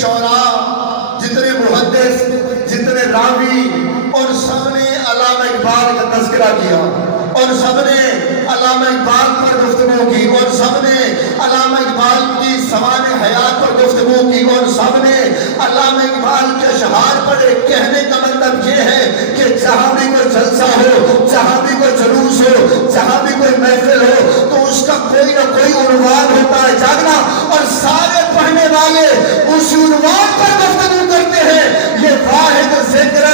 شعراء، جتنے محدث، جتنے راوی، ان سب نے علامہ اقبال کا تذکرہ کیا، ان سب نے علامہ اقبال پر گفتگو کی، ان سب نے علامہ اقبال کی سوانح حیات پر گفتگو کی، ان سب نے علامہ اقبال کے اشعار پڑھے۔ کہنے کا مطلب یہ ہے کہ جہاں بھی کوئی جلسہ ہو، جہاں بھی کوئی جلوس ہو، جہاں بھی کوئی محفل ہو، تو اس کا کوئی نہ کوئی عنوان ہوتا ہے جاگنا، اور سارے پڑھنے والے اس عنوان پر گفتگو کرتے ہیں۔ یہ واحد ذکر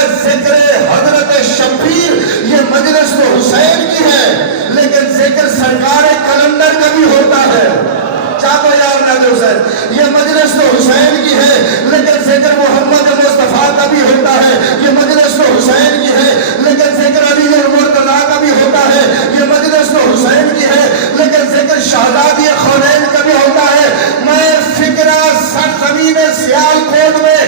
حضرت شبیر، یہ مجلس تو حسین کی ہے، لیکن ذکر سرکار کلندر کا بھی ہوتا ہے۔ چاہو یار نہ دو سر، یہ مجلس تو حسین کی ہے، لیکن ذکر محمد مصطفیٰ کا بھی ہوتا ہے۔ یہ مجلس تو حسین کی ہے، لیکن ذکر علی مرتضیٰ کا بھی ہوتا ہے۔ یہ مجلس تو حسین کی ہے، لیکن ذکر شہزادی خونین کا بھی ہوتا ہے۔ میں فکرہ سرزمین سیالکوٹ میں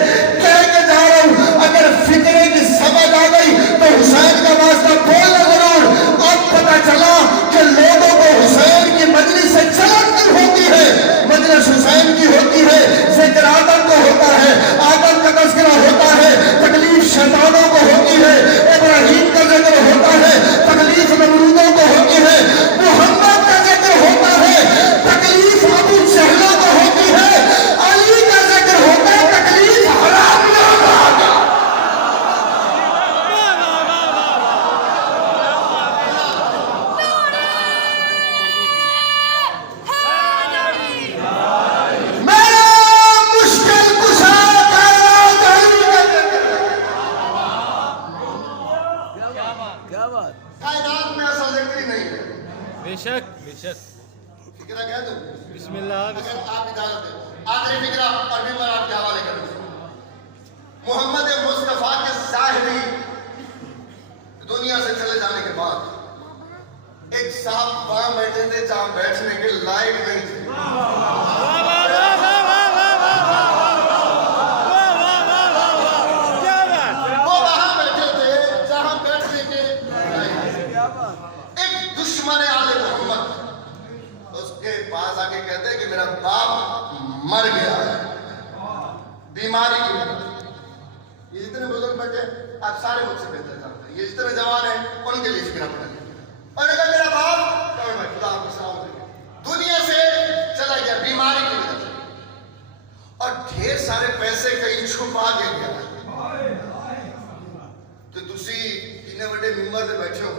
کہہ کے جا رہا ہوں، اگر فکرے کی سمجھ آ گئی تو حسین کا واسطہ بولنا ضرور۔ اب پتہ چلا کہ لوگوں کو حسین کی مجلس سے جلن کی ہوتی ہے، مجلس حسین کی ہوتی ہے۔ ذکر آدم کو ہوتا ہے، آدم کا تذکرہ ہوتا ہے، تکلیف شیطانوں کو ہوتی ہے۔ ابراہیم کا ذکر ہوتا ہے، تکلیف نمرودوں کو ہوتی ہے۔ محمد کا ذکر ہوتا ہے، تکلیف ابو جہلوں کو ہوتی ہے۔ علی کا ذکر ہوتا ہے، تکلیف حرام کائنات میں اصل ذکر ہی نہیں ہے۔ بے شک بے شک۔ فکرہ کہہ دوں؟ بسم اللہ۔ اگر آپ اجازت دیں آخری فکرہ اور بھی میں آپ کے حوالے کروں۔ محمد مصطفیٰ کے ظاہری دنیا سے چلے جانے کے بعد ایک صاحب وہاں بیٹھے تھے جہاں بیٹھنے کے لائق نہیں تھے۔ وہ وہاں بیٹھے تھے جہاں بیٹھنے کے ایک دشمن آل محمد اس کے پاس آ کے کہتے ہیں کہ میرا باپ مر گیا ہے بیماری کی وجہ سے۔ یہ جتنے بزرگ بیٹھے آپ سارے مجھ سے بہتر جانتے ہیں، یہ جتنے جوان ہیں ان کے لیے فکرہ پڑھیں۔ اور اگر میرا باپ کہو میں خدا آپ کو سلام دے دنیا سے چلا گیا بیماری کی وجہ سے، اور ڈھیر سارے پیسے کہیں چھپا کے گیا، تو تسی اتنے بڑے ممبر سے بیٹھے ہو،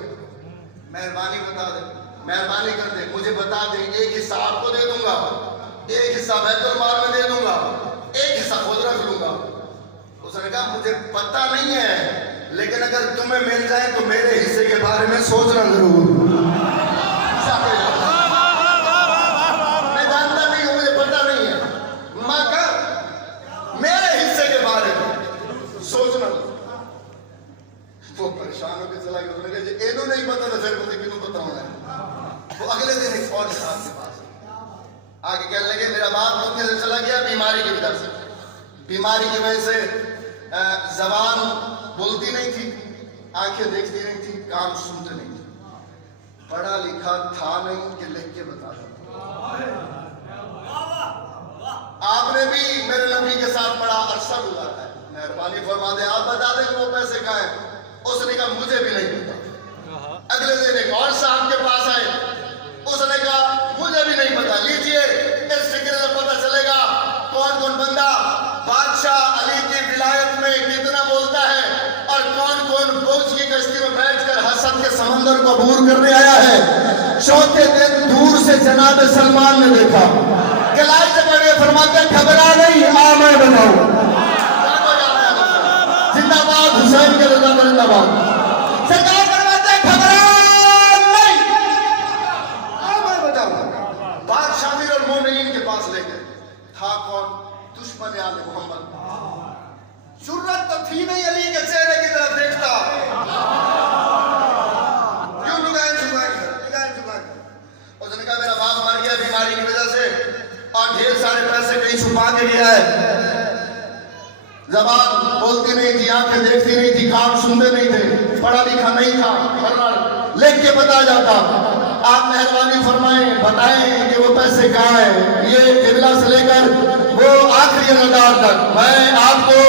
مہربانی بتا دیں، مہربانی کر دیں، مجھے بتا دیں، ایک حصہ آپ کو دے دوں گا، ایک حصہ بیت المال میں دے دوں گا، ایک حصہ خود رکھ لوں گا۔ اس نے کہا مجھے پتہ نہیں ہے، لیکن اگر تمہیں مل جائے تو میرے حصے کے بارے میں سوچنا ضرور۔ میں جانتا نہیں ہوں، مجھے پتہ نہیں ہے، ماں کا میرے حصے کے بارے میں سوچنا ضرور۔ وہ پریشان ہو کے چلا گیا، اس نے کہا جی اینوں نہیں پتا تو پھر مجھے کیوں بتاؤں گا۔ وہ اگلے دن ایک اور صاحب کے پاس آگے کہنے لگے میرا باپ دنیا سے چلا گیا بیماری کی وجہ سے، بیماری کی وجہ سے زبان بولتی نہیں تھی، آنکھیں دیکھتی نہیں تھی، کان سنتے نہیں تھے، پڑھا لکھا تھا نہیں کہ لکھ کے بتا دیا۔ آپ نے بھی میرے نبی کے ساتھ بڑا عرصہ گزارا ہے، مہربانی فرما دیں آپ بتا دیں کہ وہ پیسے کہاں ہیں۔ اس نے کہا مجھے بھی نہیں پتا۔ اگلے دن ایک اور صاحب کے پاس آئے، اس نے کہا مجھے بھی نہیں پتا، لیجئے اس فکر سے پتہ چلے گا کون کون بندہ بادشاہ علی کی ولایت میں کتنا بولتا ہے، اور کون کون فوج کی کشتی میں بیٹھ کر حسد کے سمندر کو عبور کرنے آیا ہے۔ چوتھے دن دور سے جناب سلمان نے دیکھا، گلائی سے بڑے فرماتے ہیں گھبرا نہیں، آ میں بتاؤں۔ زندہ باد حسین کے زندہ باد۔ سرکار فرماتے ہیں گھبرا نہیں، آ میں بتاؤں۔ بادشاہ امیر المومنین کے پاس لے گئے، تھا کون؟ دشمن آل محمد۔ جرأت تو تھی نہیں علی کے چہرے کی طرف دیکھتا، کیوں لگائیں چھپائیں۔ اس نے کہا میرا باپ مر گیا بیماری کی وجہ سے، اور ڈھیر سارے پیسے کہیں چھپا کے لیا ہے، زبان بولتی نہیں تھی، آنکھیں دیکھتی نہیں تھی، کان سنتے نہیں تھے، پڑھا لکھا نہیں تھا، ورنہ لکھ کے بتا جاتا۔ آپ مہربانی فرمائیں، بتائیں کہ وہ پیسے کہاں ہیں۔ یہ قبلہ سے لے کر وہ آخری کردار تک میں آپ کو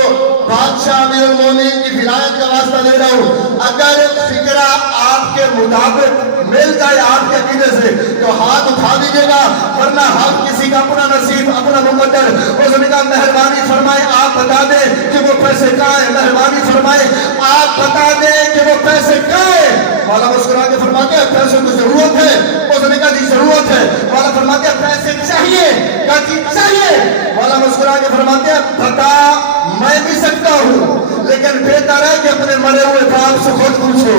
بادشاہ امیر المومنین کی ولایت کا واسطہ دے رہا ہوں. اگر فکرہ آپ کے مطابق مل جائے آپ کے عقیدے سے تو ہاتھ اٹھا دیجیے گا, ورنہ ہر کسی کا اپنا نصیب اپنا مقدر. اس نے کہا مہربانی فرمائے آپ بتا دیں کہ وہ پیسے کہاں ہیں, مہربانی فرمائے آپ بتا دیں کہ وہ پیسے کہاں ہیں. مولا مسکرا کے فرماتے ہیں پیسوں کی ضرورت ہے. اس نے کہا جی ضرورت ہے. مولا فرماتے ہیں پیسے چاہیے, کہا جی چاہیے. مولا مسکرا کے فرماتے ہیں بتا میں بھی سکتا ہوں لیکن بہتر ہے کہ اپنے مرے ہوئے باپ سے خود پوچھو.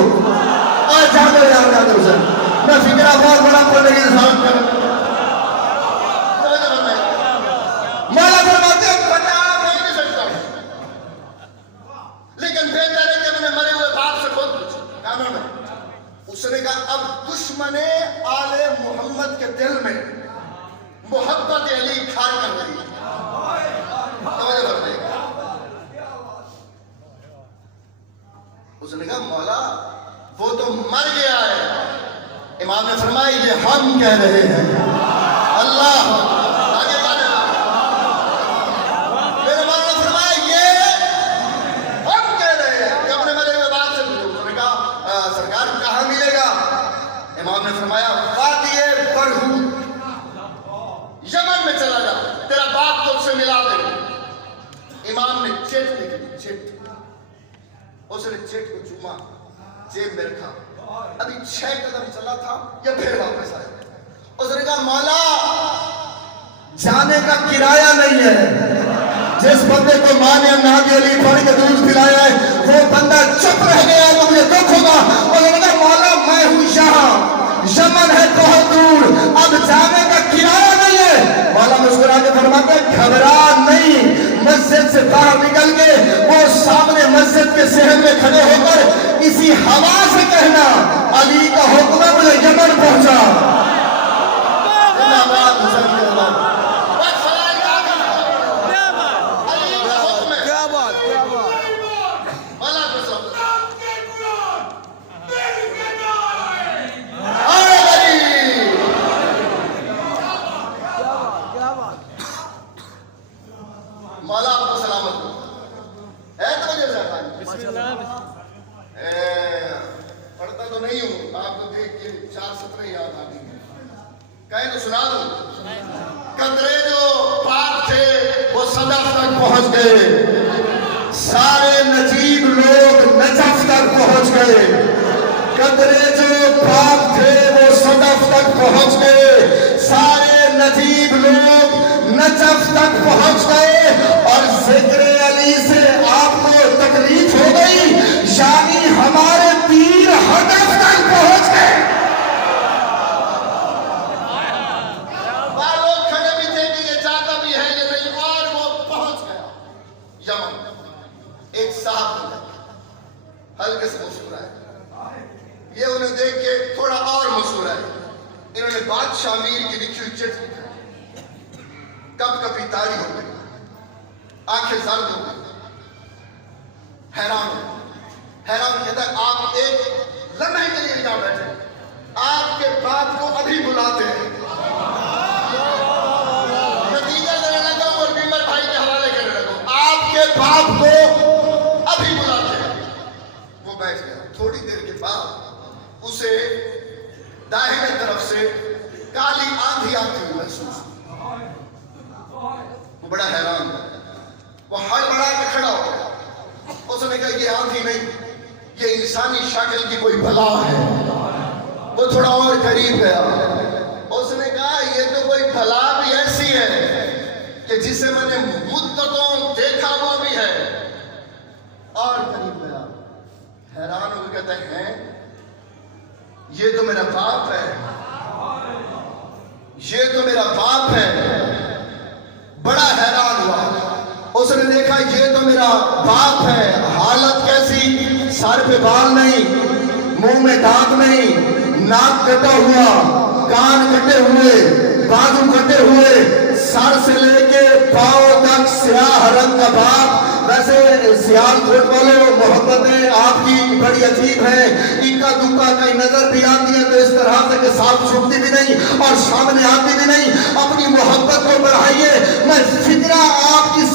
اور جانے یار جانے اسے میں فکرہ بہت بڑا پڑھنے کی انسان کر. مولا فرماتے ہیں بتا میں بھی سکتا ہوں لیکن بہتر ہے کہ اپنے مرے ہوئے باپ سے خود پوچھو. کہاں میں اس نے کہا اب دشمن آل محمد کے دل میں محبت علی کھار کر رہی ہے. اس نے کہا مولا وہ تو مر گیا ہے. امام نے فرمایا یہ ہم کہہ رہے ہیں. اللہ آگے بڑھے. میرے مولا نے فرمایا یہ ہم کہہ رہے ہیں کہ اپنے مرے ہوئے باپ سے پوچھو. اس نے کہا سرکار کہاں ملے گا؟ امام نے فرمایا وادی برہوت یمن میں چلا جا, تیرا باپ تجھ سے ملا دے. امام نے چٹ نکلی, چٹ. اس نے چٹ کو چوما, جیب میں رکھا. ابھی 6 قدم چلا تھا یا پھر واپس آیا. اس نے کہا مولا جانے کا کرایہ نہیں ہے. جس بندے کو ماں نے نادی علی پڑھ کے دودھ پلایا ہے وہ بندہ چپ رہ گیا تو مجھے دکھ ہوگا. اس نے کہا مولا میں ہوں یہاں, یمن ہے بہت دور, اب جانے کا کرایہ نہیں ہے. مولا مسکرا کے فرماتے ہیں گھبرا نہیں, مسجد سے باہر نکل کے وہ سامنے مسجد کے صحن میں کھڑے ہو کر اسی ہوا سے کہنا علی کا حکم ہے مجھے یمن پہنچا. مولا آپ کو سلامت ہو. پڑھتا تو نہیں ہوں, آپ کو دیکھ کے 4 سطریں یاد آ گئی. کہیں تو سنا دوں. قطرے جو پاک تھے وہ صدف تک پہنچ گئے, سارے نجیب لوگ نجف تک پہنچ گئے. قطرے جو پاک تھے وہ صدف تک پہنچ گئے, سارے نجیب لوگ نجف تک پہنچ گئے. اور ذکر علی سے آپ کو تکلیف ہو گئی, یعنی ہمارے پیر ہدف تک پہنچ گئے. لوگ کھڑے بھی تھے کہ یہ جاتا بھی ہے یہ نہیں, اور وہ پہنچ گیا یمن. ایک صاحب ہلکے سے مسکرائے, یہ انہیں دیکھ کے تھوڑا اور مسکرائے. انہوں نے بادشاہ امیر کی لکھی ہوئی چٹ لکھا, کب کبھی تاری ہو گئی, آنکھیں زرد ہو گئی, حیران کہتا ہے آپ ایک لمحے کے لیے یہاں بیٹھے, آپ کے باپ کو ابھی بلاتے ہیں. نتیجہ لینے لگا اور بیمر بھائی کے حوالے کرنے لگا, آپ کے باپ کو ابھی بلاتے ہیں. وہ بیٹھ گیا. تھوڑی دیر کے بعد اسے داہنے طرف سے کالی آندھی آتی ہوئی محسوس. وہ بڑا حیران ہوا, وہ ہڑبڑا کے کھڑا ہو گیا. اس نے کہا یہ آندھی نہیں, یہ انسانی شکل کی کوئی بلا ہے. وہ تھوڑا اور قریب گیا. اس نے کہا یہ تو کوئی بلا بھی ایسی ہے کہ جسے میں نے مدتوں دیکھا ہوا بھی ہے. اور قریب گیا, حیران ہو کے کہتے ہیں یہ تو میرا باپ ہے, یہ تو میرا باپ ہے. بڑا حیران ہوا. اس نے دیکھا یہ تو میرا باپ ہے. حالت کیسی, سر پہ بال نہیں, منہ میں دانت نہیں, ناک کٹا ہوا, کان کٹے ہوئے, بازو کٹے ہوئے, سر سے لے کے پاؤں تک سیاہ رنگ کا باپ. ویسے سیال کوٹ والوں محبتیں آپ کی بڑی عجیب ہیں, اکا دکا کہیں نظر بھی آتی ہے تو اس طرح سے کہ ساتھ چھپتی بھی نہیں اور سامنے آتی بھی نہیں. اپنی محبت کو بڑھائیے. میں فکرہ آپ کی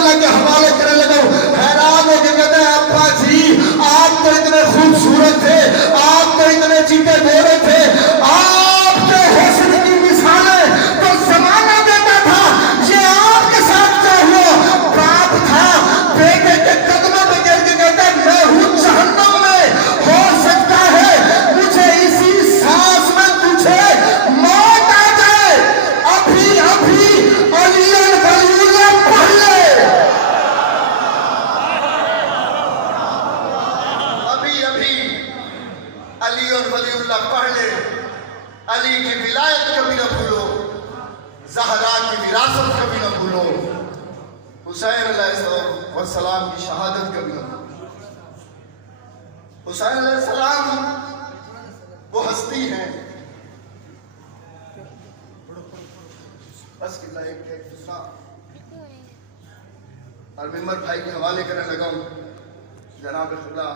کربلا کے حوالے کرنے لگا. حیران ہو کے کہتے ہیں ابا جی آپ تو اتنے خوبصورت تھے, آپ تو اتنے چیٹے گورے تھے, آپ کے حسن کی مثالیں تو زمانہ دیتا تھا, یہ آپ کے ساتھ کیا ہوا؟ باپ تھا بیٹے کے قدموں پہ گر کے کہتا ہے میں ہوں جہنم میں, ہو سکتا ہے مجھے اسی سانس میں تجھے موت آ جائے, ابھی علی ولی اللہ پڑھ لے, ابھی علی اور ولی اللہ پڑھ لے. علی کی ولایت کبھی نہ بھولو, زہرا کی وراثت کبھی نہ بھولو, حسین علیہ السلام کی شہادت کبھی نہ بھولو. حسین علیہ السلام وہ ہستی ہیں. بس کتنا ایک دوسرا اور ممبر بھائی کے حوالے کرنے لگا ہوں. جناب خدا